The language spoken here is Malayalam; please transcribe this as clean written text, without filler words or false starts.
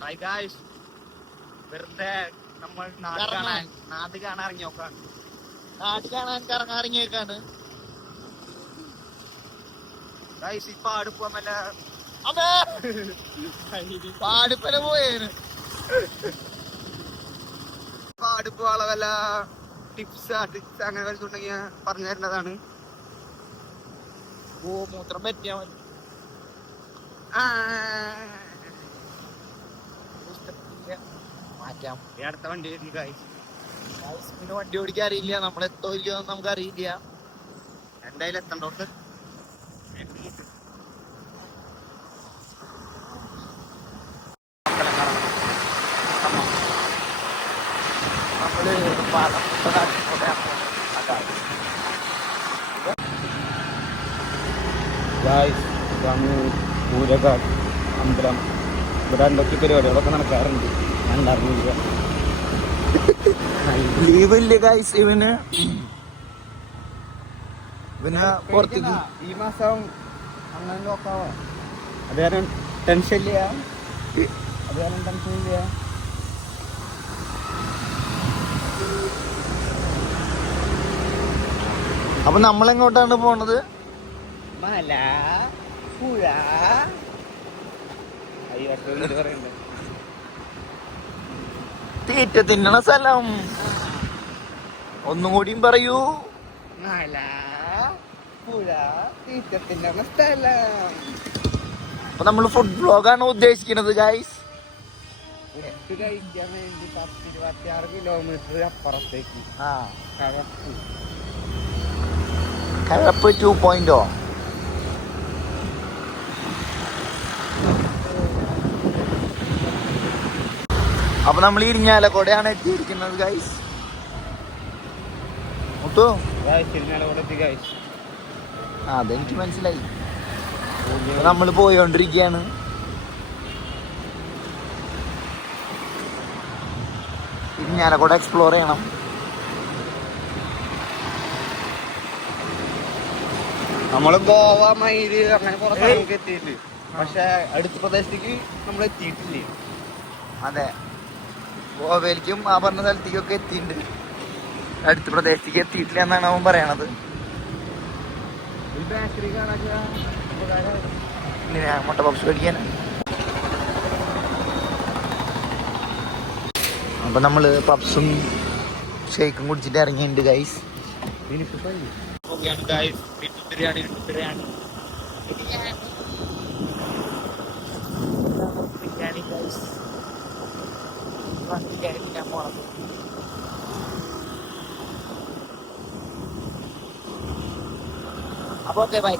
ഹായ് ഗായ്സ്, വെറുതെ നമ്മൾ നാട് കാണാൻ ഇറങ്ങി നോക്കാണ്. നാട് കാണാൻ കറങ്ങാൻ ഇറങ്ങിയേക്കാണ് ഗായ്സ്. ഇപ്പൊ അടുപ്പമല്ല പാടിപ്പല പോയേന്. അടുപ്പുള്ള വല്ല ടിപ്സ് അങ്ങനെ വലുതുണ്ടെങ്കിൽ പറഞ്ഞു തരുന്നതാണ്. മൂത്രം പറ്റിയാ മതി. മാറ്റാം. അടുത്ത വണ്ടി ഗായ്സ്. പിന്നെ വണ്ടി ഓടിക്കാൻ അറിയില്ല, നമ്മളെത്തോ ഇല്ലയോ നമുക്ക് അറിയില്ല. എന്തായാലും എത്തണ്ടോട്ട്. പൂരകാട് അമ്പലം ഇവിടെ എന്തൊക്കെ പരിപാടികളൊക്കെ നടക്കാറുണ്ട്. ഞാൻ അറിഞ്ഞില്ല. ലീവില്ല ഗൈസ് ഇവന്. പിന്നെ പുറത്തേക്ക് ഈ മാസം അങ്ങനെ നോക്കാവോ? അത് കാരണം ടെൻഷൻ ഇല്ല. അപ്പൊ നമ്മളെങ്ങോട്ടാണ് പോണത്? മല പുഴ പറയണ്ടേ, തീറ്റ തിന്നണ സ്ഥലം. ഒന്നും കൂടിയും പറയൂ. മല പുഴ തീറ്റ തിന്നണ സ്ഥലം. അപ്പൊ നമ്മള് ഫുഡ് ബ്ലോഗാണ് ഉദ്ദേശിക്കുന്നത് ഗൈസ്. ഫുഡ് കഴിക്കാൻ വേണ്ടി 10-26 കിലോമീറ്റർ അപ്പുറത്തേക്ക് കഴപ്പ് 2.0. അപ്പൊ നമ്മൾ ഇരിഞ്ഞാലക്കോടെയാണ് എത്തിയിരിക്കുന്നത് ഗൈസ്. മുത്തു അതെനിക്ക് മനസ്സിലായി. നമ്മൾ പോയോണ്ടിരിക്കുകയാണ്. ഇരിഞ്ഞാലക്കോടെ എക്സ്പ്ലോർ ചെയ്യണം. നമ്മള് ഗോവ, മയില് അങ്ങനെ കുറെ സ്ഥലങ്ങൾക്ക് എത്തിയിട്ടുണ്ട്. പക്ഷെ അടുത്ത പ്രദേശത്തേക്ക് നമ്മൾ എത്തിയിട്ടില്ലേ. അതെ, ഗോവയിലേക്കും ആ പറഞ്ഞ സ്ഥലത്തേക്കൊക്കെ എത്തിയിട്ടുണ്ട്. അടുത്ത പ്രദേശത്തേക്ക് എത്തിയിട്ടില്ല എന്നാണ് അവൻ പറയണത്. ബേക്കറി കാണാൻ മുട്ട പപ്സ് മേടിക്കാൻ. അപ്പൊ നമ്മള് പപ്സും ഷേക്കും കുടിച്ചിട്ട് ഇറങ്ങിയിട്ടുണ്ട് ഗൈസ്. ബിരിയാണി ഗൈസ്. അപ്പൊ ഓക്കെ ബൈ.